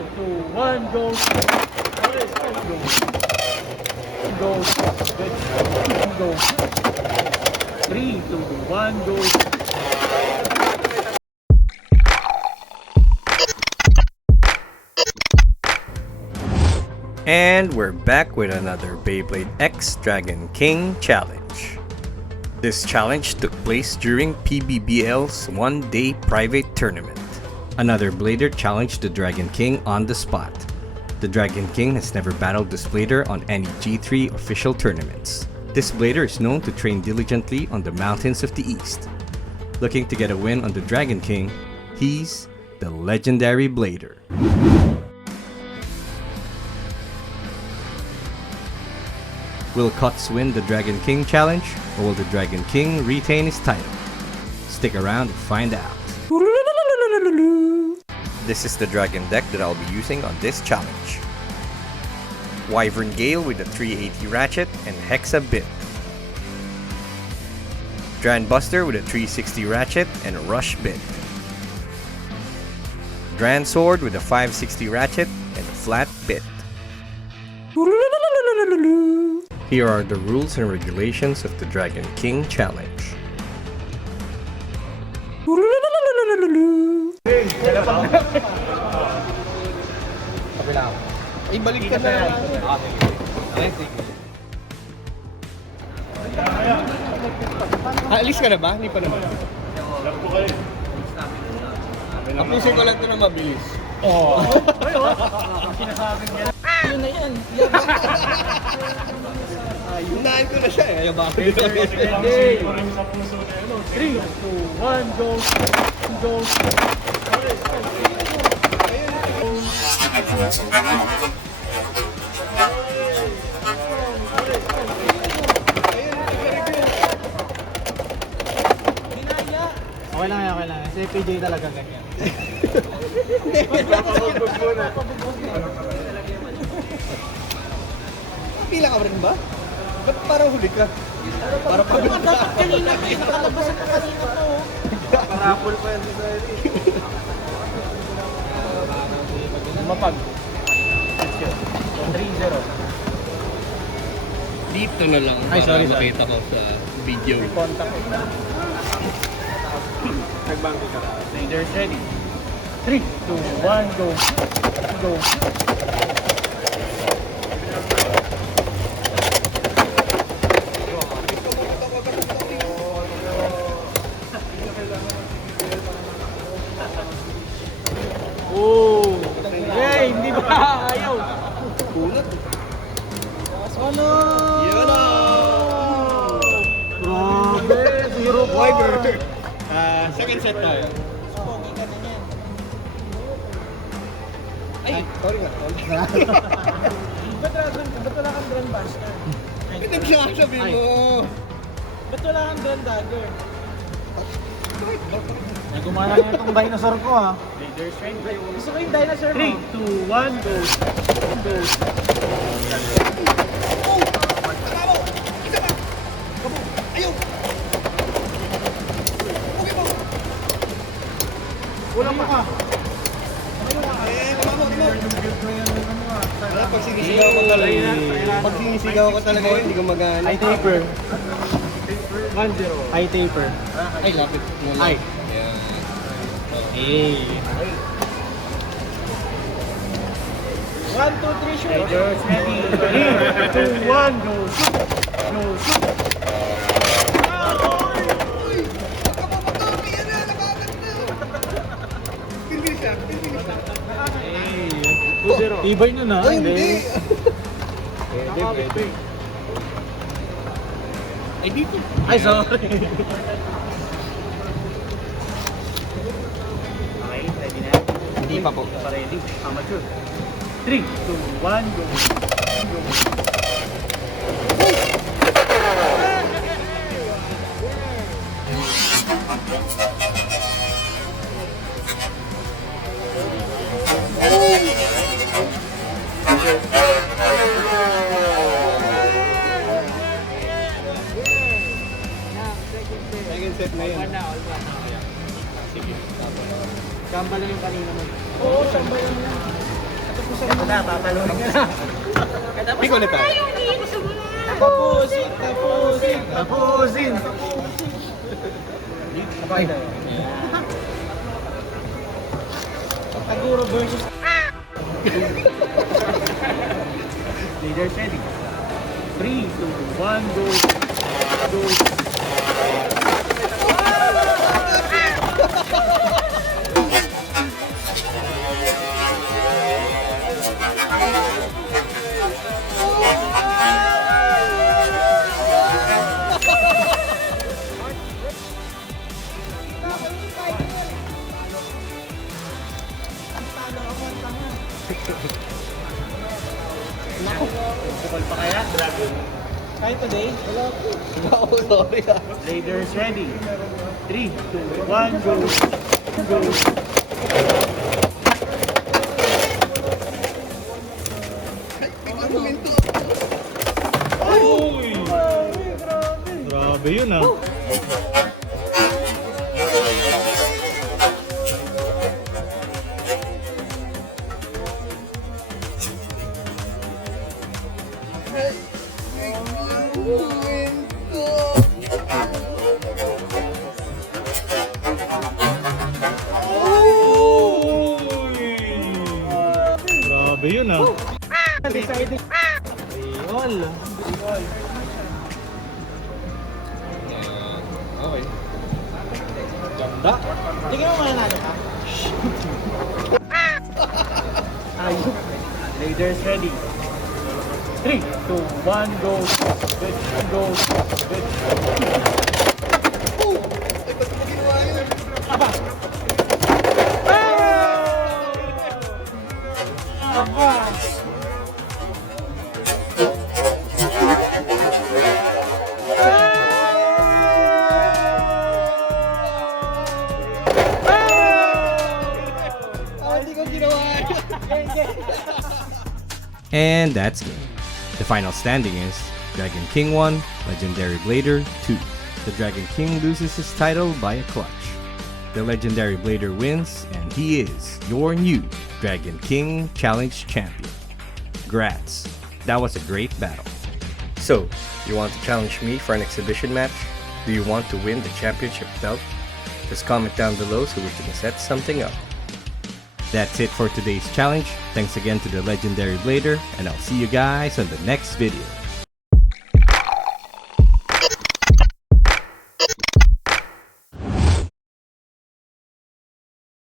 2, 1, go. Go. Go. 3, 2, 1, go. And we're back with another Beyblade X Dragon King challenge. This challenge took place during PBBL's one-day private tournament. Another blader challenged the Dragon King on the spot. The Dragon King has never battled this blader on any G3 official tournaments. This blader is known to train diligently on the mountains of the east. Looking to get a win on the Dragon King, he's the legendary blader. Will Cuts win the Dragon King challenge, or will the Dragon King retain his title? Stick around and find out. This is the Dragon deck that I'll be using on this challenge. Wyvern Gale with a 380 ratchet and Hexa bit. Dran Buster with a 360 ratchet and a Rush bit. Dran Sword with a 560 ratchet and a flat bit. Here are the rules and regulations of the Dragon King challenge. Ay, balik ka na. Alis ka na ba? Hindi pa naman. Tapusin ko lang ito na mabilis. Oo. Ang sinasabi niya. Yun na yan. Unahin ko na siya eh. Yabakin ko. 3, 2, 1, go. Go. Okay lang yan, okay lang. Si PJ talaga ganyan. Papabugbog muna. Pila ka rin ba? Ba't parang huli ka? Para pagod ka. Dapat kanina kayo, nakalabasan ka kanina to. Parapol pa yan sa Israeli. Mapag. Let's go. 3-0. Dito na lang Ay, sorry, para makita ko sa video. Contact. Nagbangko ka. Leaders ready. 3, 2, 1, go. Go. Oh! Hey, hindi ba? Ayaw! Kunat. Ano? Yun na! Grabe! 0 Wyvern. Second set tayo. Ay, sorry nga. Ba't wala kang Grand Buster? Pinagsasabi mo. Ba't wala kang Grand Dagger? Ay, gumana nga itong dinosaur ko ha. Leader's ready. Gusto ko yung dinosaur mo. 3, 2, 1, go! Go! Oh! Tama mo! Isa pa! Kamu! Ayaw! Okay mo! Kulang pa ka. Tama mo! Wala, pag sinisigaw ko talaga. Pag sinisigaw ko talaga yun, hindi ko magana. Eye taper. 1-0. Eye taper. Ay, lapit mo lang. Ay. Hey. 1, 2, 3, shoot! Leaders ready. 3, 2, 1, go! Shoot! Go! Shoot! Uy! Pagkapapagkapi yan na! Nakakat na! Pinbilis siya! Pinbilis siya! Hey. 2-0. Ibay nun ha? Ay, hindi! Pwede. Ay, dito! Ay, sorry. Okay, ready na? Hindi pa po. Ready? Amateur. 3, 2, 1, go! Go! Second set na yun. Gamba lang yung kanina mo. Oo, gamba lang yan. Ito na, papaluin ka na. Ikaw na tayo. Tapusin. Sabay na. Taguro versus... Leaders ready. 3, 2, 1, go. Go. Bukol pa kaya? Dragon. Kahit today? Wala po. Oo, sorry ah. Raiders ready. 3, 2, 1, go. Go. Uy! Grabe yun ah. Grabe yun ah. Decided. Ayol. Okay. Ganda. Tingnan mo muna natin ha. Ayun. Raiders ready. 3, 2, 1, go. Go. Aba. Aba. Hindi ko ginawa. And that's game. The final standing is Dragon King 1, Legendary Blader 2. The Dragon King loses his title by a clutch. The Legendary Blader wins, and he is your new Dragon King Challenge Champion. Congrats, that was a great battle. So, you want to challenge me for an exhibition match? Do you want to win the championship belt? Just comment down below so we can set something up. That's it for today's challenge. Thanks again to the Legendary Blader, and I'll see you guys on the next video.